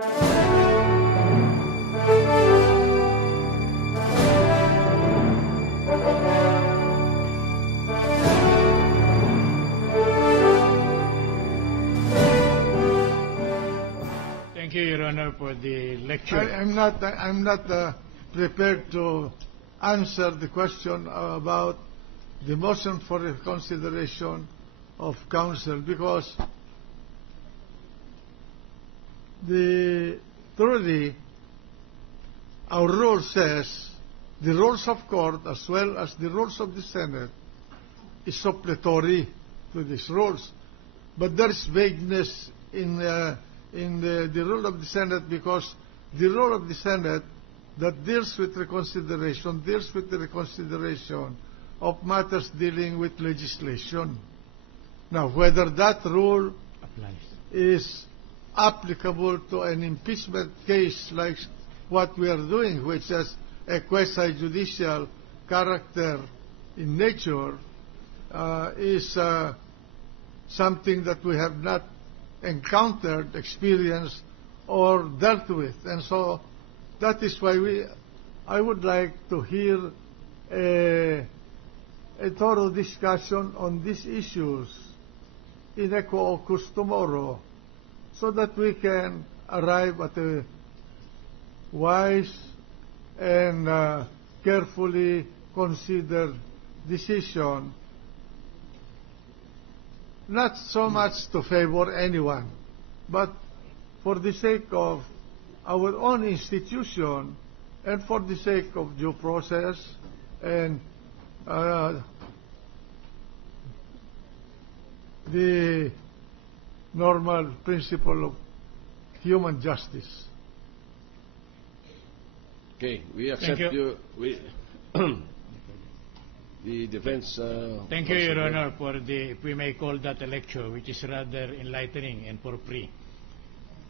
Thank you, Your Honor, for the lecture. I'm not prepared to answer the question about the motion for reconsideration of counsel, because truly our rule says the rules of court as well as the rules of the Senate is supplementary to these rules, but there is vagueness in the rule of the Senate, because the rule of the Senate that deals with the reconsideration of matters dealing with legislation. Now, whether that rule is applicable to an impeachment case like what we are doing, which has a quasi-judicial character in nature, is something that we have not encountered, experienced, or dealt with. And so that is why I would like to hear a thorough discussion on these issues in a caucus tomorrow, so that we can arrive at a wise and carefully considered decision, not so much to favor anyone, but for the sake of our own institution and for the sake of due process and the normal principle of human justice. Okay, we accept you. The defense. Thank you, Your Honor, for the, if we may call that a lecture, which is rather enlightening and for free.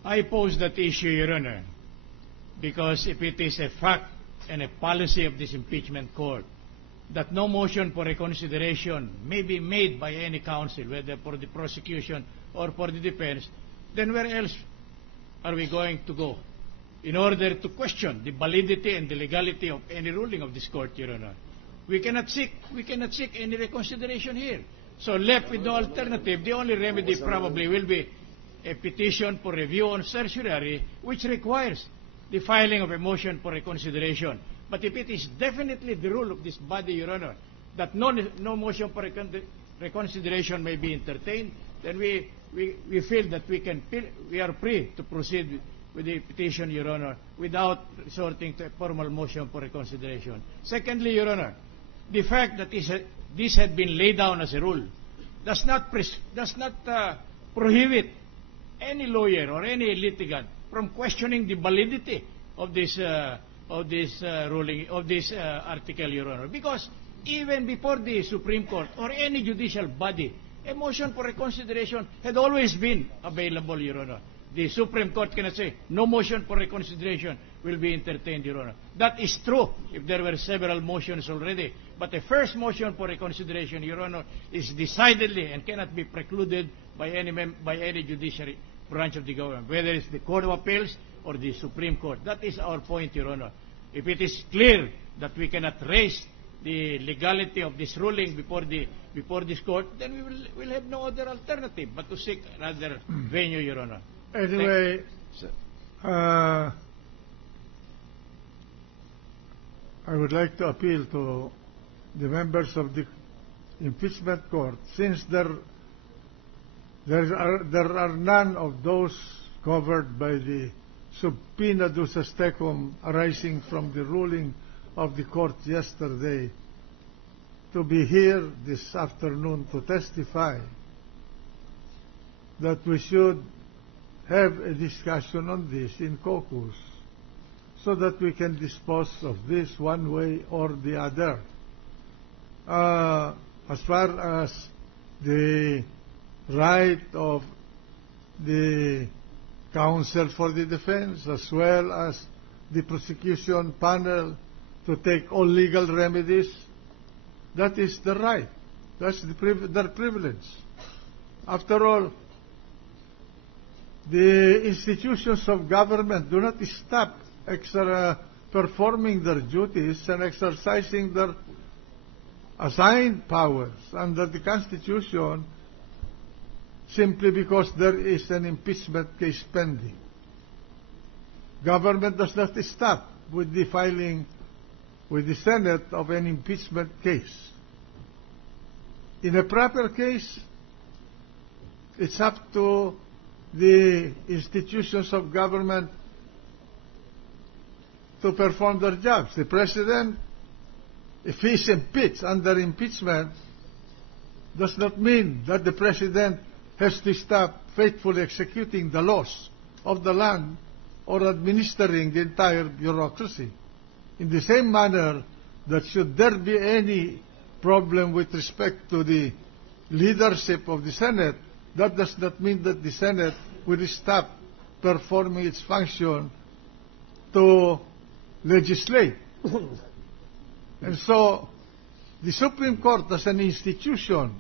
I pose that issue, Your Honor, because if it is a fact and a policy of this impeachment court that no motion for reconsideration may be made by any counsel, whether for the prosecution or for the defense, then where else are we going to go in order to question the validity and the legality of any ruling of this court, Your Honor? We cannot seek any reconsideration here. So left with no alternative, the only remedy probably will be a petition for review on certiorari, which requires the filing of a motion for reconsideration. But if it is definitely the rule of this body, Your Honor, that no motion for reconsideration may be entertained, then we feel that we are free to proceed with the petition, Your Honor, without resorting to a formal motion for reconsideration. Secondly, Your Honor, the fact that this had been laid down as a rule does not prohibit any lawyer or any litigant from questioning the validity of this ruling, of this article, Your Honor, because even before the Supreme Court or any judicial body, a motion for reconsideration had always been available, Your Honor. The Supreme Court cannot say no motion for reconsideration will be entertained, Your Honor. That is true if there were several motions already. But the first motion for reconsideration, Your Honor, is decidedly and cannot be precluded by any judiciary branch of the government, whether it's the Court of Appeals or the Supreme Court. That is our point, Your Honor. If it is clear that we cannot raise the legality of this ruling before this court, then we'll have no other alternative but to seek another venue, Your Honor. Anyway, I would like to appeal to the members of the impeachment court, since there are none of those covered by the subpoena duces tecum arising from the ruling of the court yesterday, to be here this afternoon to testify that we should have a discussion on this in caucus, so that we can dispose of this one way or the other. As far as the right of the counsel for the defense as well as the prosecution panel to take all legal remedies, that is the right. That's their privilege. After all, the institutions of government do not stop performing their duties and exercising their assigned powers under the Constitution simply because there is an impeachment case pending. Government does not stop with the filing with the Senate of an impeachment case. In a proper case, it's up to the institutions of government to perform their jobs. The President, if he is impeached under impeachment, does not mean that the President has to stop faithfully executing the laws of the land or administering the entire bureaucracy. In the same manner, that should there be any problem with respect to the leadership of the Senate, that does not mean that the Senate will stop performing its function to legislate. And so, the Supreme Court as an institution,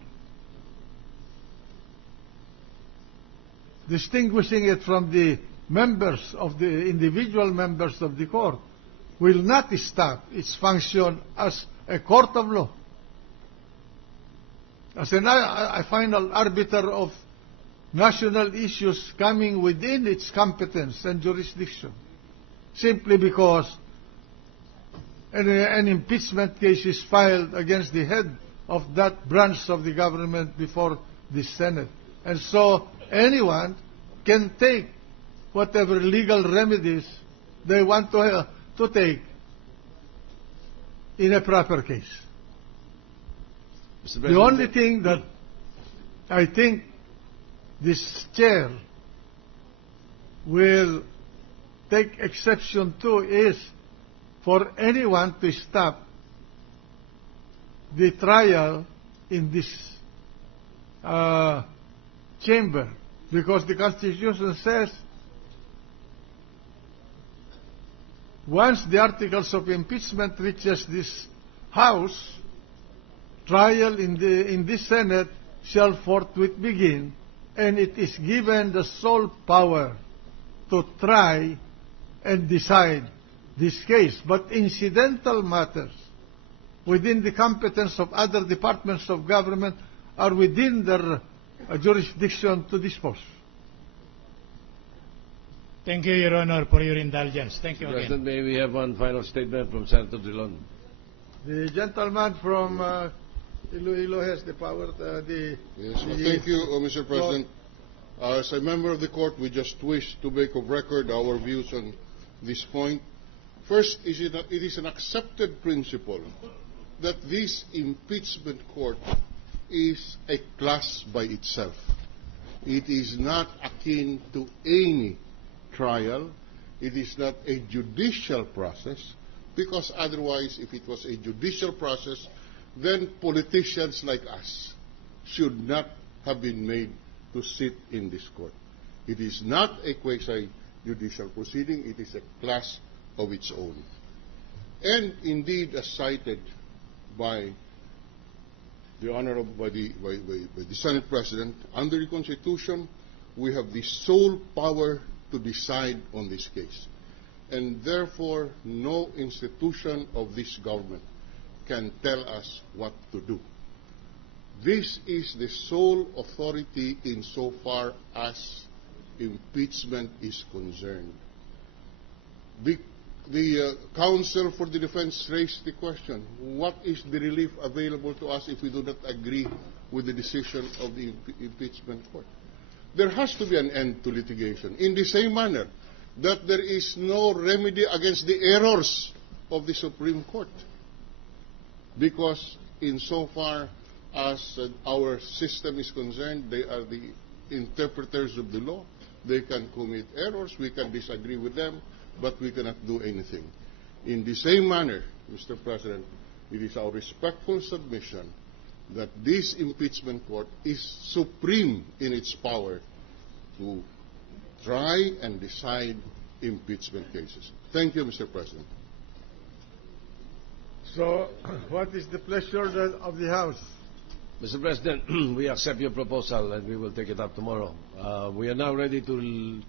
distinguishing it from the members of the individual members of the court, will not stop its function as a court of law, as a final arbiter of national issues coming within its competence and jurisdiction, simply because an impeachment case is filed against the head of that branch of the government before the Senate. And so anyone can take whatever legal remedies they want to take in a proper case. The only thing that I think this chair will take exception to is for anyone to stop the trial in this chamber, because the Constitution says once the articles of impeachment reaches this House, trial in this Senate shall forthwith begin, and it is given the sole power to try and decide this case. But incidental matters within the competence of other departments of government are within their jurisdiction to dispose. Thank you, Your Honor, for your indulgence. Thank you again. President, may we have one final statement from Senator Drilon? The gentleman from Iloilo has the power. Thank you, Mr. President. As a member of the court, we just wish to make of record our views on this point. First, it is an accepted principle that this impeachment court is a class by itself. It is not akin to any trial. It is not a judicial process, because otherwise, if it was a judicial process, then politicians like us should not have been made to sit in this court. It is not a quasi-judicial proceeding. It is a class of its own. And indeed, as cited by the Honorable, by the Senate President, under the Constitution, we have the sole power to decide on this case. And therefore, no institution of this government can tell us what to do. This is the sole authority insofar as impeachment is concerned. The counsel for the defense raised the question, what is the relief available to us if we do not agree with the decision of the impeachment court? There has to be an end to litigation, in the same manner that there is no remedy against the errors of the Supreme Court. Because insofar as our system is concerned, they are the interpreters of the law. They can commit errors, we can disagree with them, but we cannot do anything. In the same manner, Mr. President, it is our respectful submission that this impeachment court is supreme in its power to try and decide impeachment cases. Thank you, Mr. President. So, what is the pleasure of the House? Mr. President, we accept your proposal and we will take it up tomorrow. We are now ready to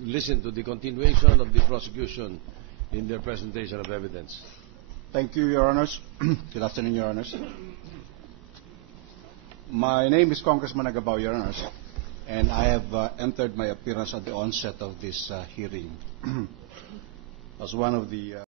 listen to the continuation of the prosecution in their presentation of evidence. Thank you, Your Honors. Good afternoon, Your Honors. My name is Congressman Agabao, Your Honors, and I have entered my appearance at the onset of this hearing as one of the